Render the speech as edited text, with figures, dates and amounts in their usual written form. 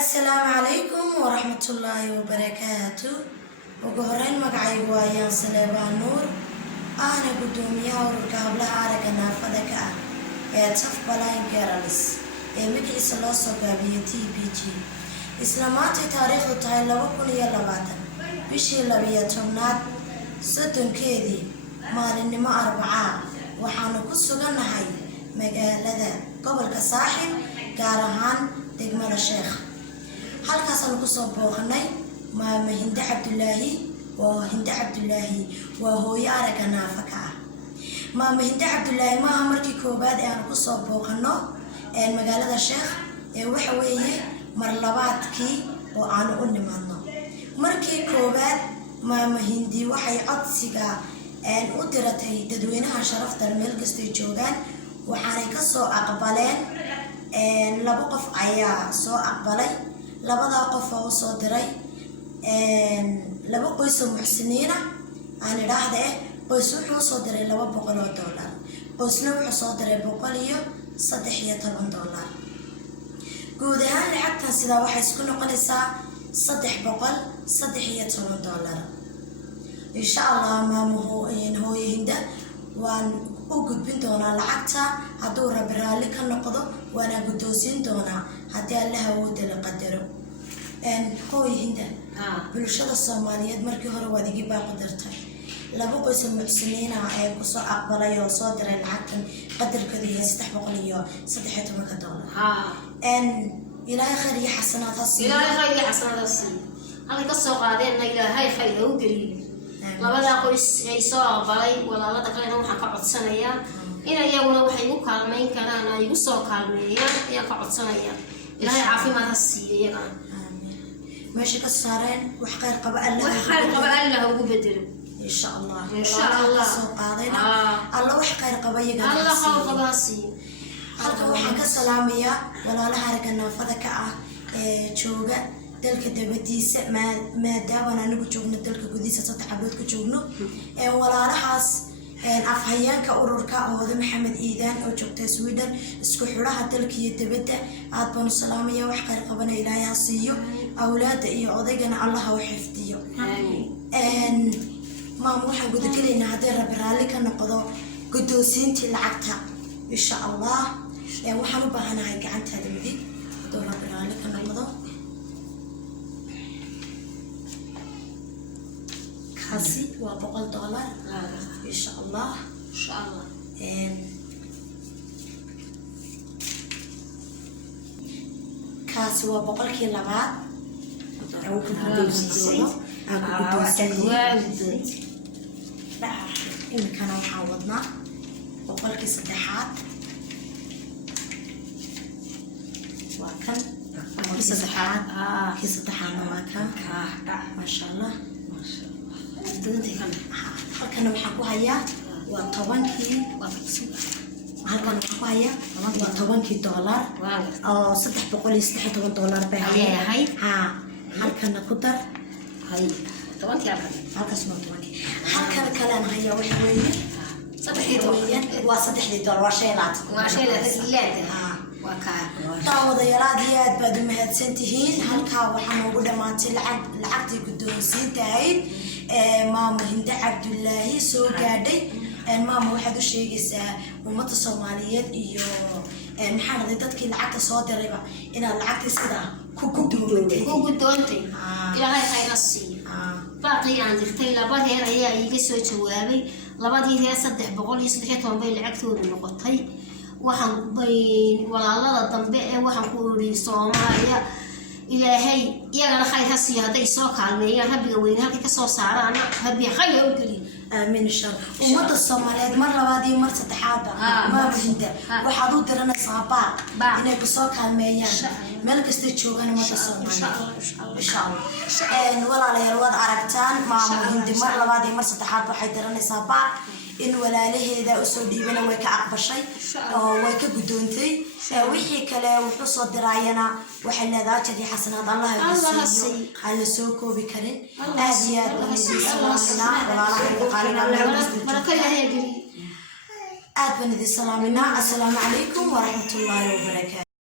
السلام عليكم ورحمة الله وبركاته. وقهرين مقعي وايان سليبان نور. أنا قدوميها ورقاب لها عرقنا فدك يتصف بلاين كيراليس مكي إسلاسو قابية TPG إسلاماتي تاريخ التهي لوكون يلباتا بشي لبيا تمنات صدن كيدي مالني ما أربعة وحانو كسوغان هاي مقالة قبل كساحب قارهان دقمال الشيخ halkaasaan ku soo booqnay maama Hinde Cabdulaahi waa hooyo araga naafaka ah. maama Hinde Cabdulaahi maaha markii koobaad ee aan ku soo booqano magaalada Sheekh waxa weeye mar labaadkii oo aan u nimaadno. markii koobaad maama Hinde waxay codsiga u diratay dadweynaha sharafta meel kasta ay joogaan waxaanay ka soo aqbaleen laba qof ayaa soo aqbalay. labada qof oo soo diray laba qoys oo muxsiniina aan idhaahdo qoys wuxuu soo diray $200 qoysna wuxuu soo diray $113 guud ahaan lacagtan sida waxay isku noqonaysaa $313 insha Allah maamuhu hooyo Hinda waan u gudbin doonaa lacagta hadduu Rabbi raali ka noqdo waana guddoonsiin doonaa haddii Allah awood la qadaro. hooyo Hinda bulshada Soomaaliyeed markii hore waad iga baaqo dartay laba qoys oo muxsiniina ay ku soo aqbalay oo soo diray lacagtan qadarkeedu yahay $313 ilaahay khayr iyo xasanaad ha siiyo. halka ka soo qaadeen ilaahay khayr u geliyo. labada qoys ay soo aqbalay walaalada kalena waxaan ka codsanayaa in ayaguna waxay u kaalmeyn karaan ay u soo kaalmeeyaan ayaa ka codsanaya ilaahay caafimaad ha siiyo iyagana ماشي كسرين وحقير قبل الله وقبدله إن شاء الله سوق قاضينا الله وحقير قبل يقال الله خير قباسي halka waxaan ka salaamayaa walaalaha aragana fadaka jooga dalka dabadiisa maadaama anagu joogno dalka gudihiisa 3 xabood ka joogno walaalahaas afhayaanka ururka Oode Maxamed Iidaan oo joogta Sweden isku xiraha dalka iyo dabadda aad baan salaamaya wax qeyr qabana Ilaahay ha siiyo awlaada iyo odaygana Allah ha xifdiyo. maam waxaan gudagaleynaa haddii Rabbi raali ka noqdo guddoonsiintii lacagta insha Allah waxaan u baahanahay gacantaada midig haddii Rabbi raali ka noqdo kaasi waa $100 إن شاء الله كاس وبقولك لبعض أو كبدوسي لا إن كانوا محاوضنا بقولك صدحات وكان صدحات كي صدحات وكان ما شاء الله halkan waxa ku haya waa $10 halkan waxa ku haya waa $10 oo $313 bay hayahay halkan ku dar hay 10 halkaas ma 10 halkan kale aan haya waxa weeye $3 waa $3 waa shay laad waa ka taawadayaal aad baad u mahadsantihiin halka waxaan ugu dhamaatay lacagtii guddoonsiintahay maama Hinde Cabdulaahi soo gaadhay. maama waxaad u sheegaysaa ummadda Soomaaliyeed iyo maxaa dadkii lacagta soo dirayba inaad lacagtii sida ku gudoontay ilaahay khayr ha siiyo. baaqi aan dirtay laba heer ayaa iga soo jawaabay labadii heer $313 bay lacagtooda noqotay. waxaan bay walaalada dambe waxaan ku yiri Soomaaliya ilaahay iyagana khayr ha siiyo haday soo kaalmeeyaan rabbiga weyn halka ka soo saaraan rabbi khayr u geliyo aamin insha Allah. ummadda Soomaaliyeed mar labaad iyo mar saddexaad ma Hinde waxaad u diranaysaa baaq inay ku soo kaalmeeyaan meel kasta joogaan ummadda Soomaaliyeed insha Allah. walaalayaal waad aragtaan maama Hinde mar labaad iyo mar saddexaad waxay diranaysaa baaq in walaalaheeda u soo dhiibana way ka aqbashay oo way ka gudoontay wixii kale wuxuu soo dirayana waxay leedahay jadii xasanaad Allah ha siiyo hal soo koobi karin aad iyo aad u salaamina walaalaha qaalina aad baan idin salaaminaa. assalaamu calaykum wa rahmatullaahi wa barakaatuh.